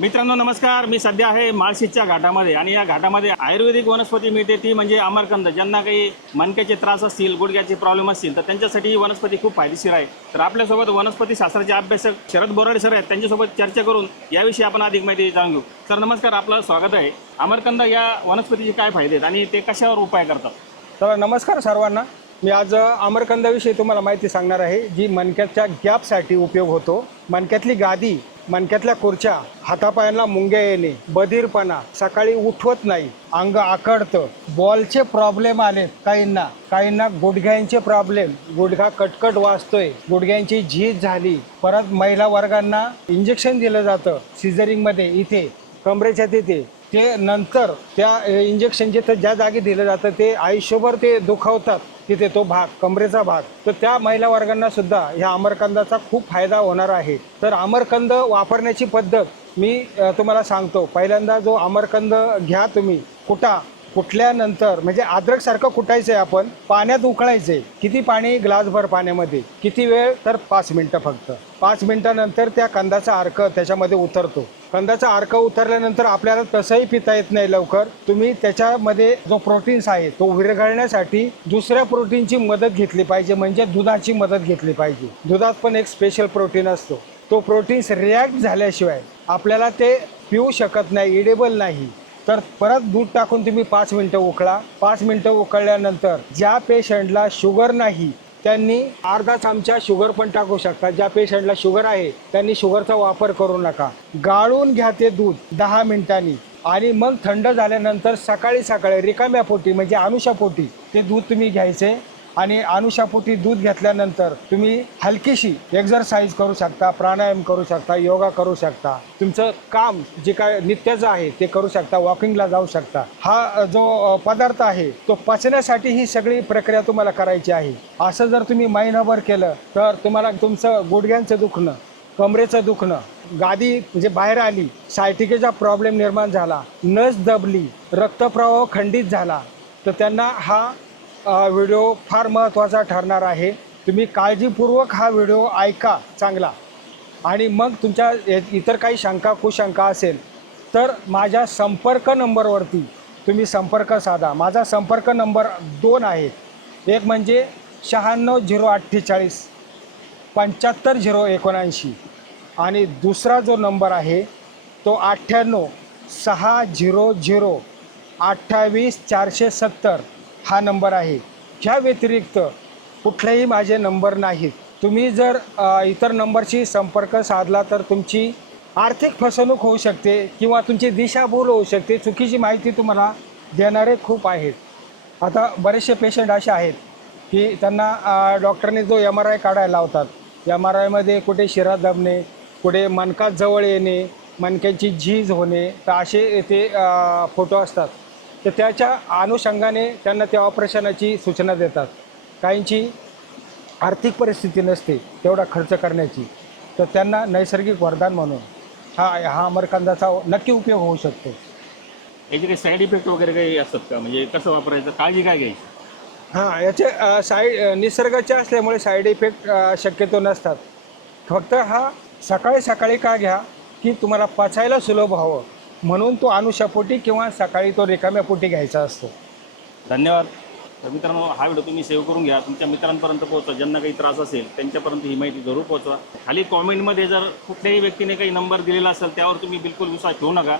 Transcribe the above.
मित्रांनो नमस्कार. मी सध्या आहे माळशीच्या घाटामध्ये आणि या घाटामध्ये आयुर्वेदिक वनस्पती मिळते. ती म्हणजे अमरकंद. ज्यांना काही मणक्याचे त्रास असतील गुडघ्याचे प्रॉब्लेम असतील तर त्यांच्यासाठी ही वनस्पती खूप फायदेशीर आहे. तर आपल्यासोबत वनस्पती शास्त्राचे अभ्यासक शरद बोराडे सर आहेत. त्यांच्यासोबत चर्चा करून याविषयी आपण अधिक माहिती जाणून घेऊ. सर नमस्कार. आपलं स्वागत आहे. अमरकंद या वनस्पतीचे काय फायदे आहेत आणि ते कशावर उपाय करतात? तर नमस्कार सर्वांना. मी आज अमरकंदाविषयी तुम्हाला माहिती सांगणार आहे. जी मणक्याच्या गॅपसाठी उपयोग होतो. मणक्यातली गादी मणक्यातल्या खुर्च्या हातापायांना मुंग्या येणे बधीरपणा सकाळी उठवत नाही अंग आकडतं बॉलचे प्रॉब्लेम आले काहींना. काहींना गुडघ्यांचे प्रॉब्लेम. गुडघा कटकट वाचतोय गुडघ्यांची झीज झाली. परत महिला वर्गांना इंजेक्शन दिलं जातं सिझरिंगमध्ये इथे कमरेच्या तिथे. ते नंतर त्या इंजेक्शनचे तर ज्या जागी दिलं जातं ते आयुष्यभर ते दुखावतात. तिथे तो भाग कमरेचा भाग. तर त्या महिला वर्गांना सुद्धा ह्या अमरकंदाचा खूप फायदा होणार आहे. तर अमरकंद वापरण्याची पद्धत मी तुम्हाला सांगतो. पहिल्यांदा जो अमरकंद घ्या तुम्ही कुटा कुठल्यानंतर म्हणजे अद्रकसारखं कुटायचं आहे आपण पाण्यात उकळायचं आहे किती पाणी? ग्लासभर पाण्यामध्ये. किती वेळ? तर पाच मिनटं फक्त. पाच मिनटानंतर त्या कंदाचा अर्क त्याच्यामध्ये उतरतो. कंदाचा अर्क उतरल्यानंतर आपल्याला तसंही पिता येत नाही लवकर. तुम्ही त्याच्यामध्ये जो प्रोटीन्स आहे तो विरघळण्यासाठी दुसऱ्या प्रोटीनची मदत घेतली पाहिजे म्हणजे दुधाची मदत घेतली पाहिजे. दुधात पण एक स्पेशल प्रोटीन असतो. तो प्रोटीन्स रिॲक्ट झाल्याशिवाय आपल्याला ते पिऊ शकत नाही इडेबल नाही. तर परत दूध टाकून तुम्ही पाच मिनटं उकळा. पाच मिनटं उकळल्यानंतर ज्या पेशंटला शुगर नाही त्यांनी अर्धा चमचा शुगर पण टाकू शकता. ज्या पेशंटला शुगर आहे त्यांनी शुगरचा वापर करू नका. गाळून घ्या ते दूध दहा मिनिटांनी. आणि मग थंड झाल्यानंतर सकाळी सकाळी रिकाम्या पोटी म्हणजे अनुषापोटी ते दूध तुम्ही घ्यायचे. आणि अनुषापोटी दूध घेतल्यानंतर तुम्ही हलकीशी एक्झरसाइज करू शकता प्राणायाम करू शकता योगा करू शकता. तुमचं काम जे काय नित्याचं आहे ते करू शकता वॉकिंगला जाऊ शकता. हा जो पदार्थ आहे तो पचण्यासाठी ही सगळी प्रक्रिया तुम्हाला करायची आहे. असं जर तुम्ही महिनाभर केलं तर तुम्हाला तुमचं गुडघ्यांचं दुखणं कमरेचं दुखणं गादी म्हणजे बाहेर आली सायटिकेचा प्रॉब्लेम निर्माण झाला नस दबली रक्तप्रवाह खंडित झाला तर त्यांना हा व्हिडिओ फार महत्त्वाचा ठरणार आहे. तुम्ही काळजीपूर्वक हा व्हिडिओ ऐका चांगला. आणि मग तुमच्या इतर काही शंका कुशंका असेल तर माझ्या संपर्क नंबरवरती तुम्ही संपर्क साधा. माझा संपर्क नंबर दोन आहे. एक म्हणजे शहाण्णव झिरो अठ्ठेचाळीस पंच्याहत्तर झिरो एकोणऐंशी आणि दुसरा जो नंबर आहे तो अठ्ठ्याण्णव सहा झिरो झिरो अठ्ठावीस चारशे सत्तर. हा नंबर आहे. ह्या व्यतिरिक्त कुठलेही माझे नंबर नाहीत तुम्ही जर अ, इतर नंबरशी संपर्क साधला तर तुमची आर्थिक फसवणूक होऊ शकते किंवा तुमची दिशाभूल होऊ शकते. चुकीची माहिती तुम्हाला देणारे खूप आहेत. आता बरेचसे पेशंट असे आहेत की त्यांना अ, डॉक्टरने जो एम आर आय काढायला लावतात. एम आर आयमध्ये कुठे शिरा दबणे कुठे मणका जवळ येणे मणक्यांची झीज होणे तर असे ते अ, फोटो असतात. तर त्याच्या अनुषंगाने त्यांना त्या ऑपरेशनाची सूचना देतात. काहींची आर्थिक परिस्थिती नसते तेवढा खर्च करण्याची. तर त्यांना नैसर्गिक वरदान म्हणून हा हा अमरकंदाचा नक्की उपयोग होऊ शकतो. याचे काही साईड इफेक्ट वगैरे काही असतात का? म्हणजे कसं वापरायचं? काळजी काय घ्यायची? हां याचे साईड निसर्गाचे असल्यामुळे साईड इफेक्ट शक्यतो नसतात. फक्त हा सकाळी सकाळी का घ्या की तुम्हाला पचायला सुलभ व्हावं म्हणून तो अनुषापोटी किंवा सकाळी तो रिकाम्या पोटी घ्यायचा असतो. धन्यवाद. तर मित्रांनो हा व्हिडिओ तुम्ही सेव्ह करून घ्या. तुमच्या मित्रांपर्यंत पोहोचवा. ज्यांना काही त्रास असेल त्यांच्यापर्यंत ही माहिती जरूर पोहोचवा. खाली कॉमेंटमध्ये जर कुठल्याही व्यक्तीने काही नंबर दिलेला असेल त्यावर तुम्ही बिलकुल विश्वास ठेवू नका.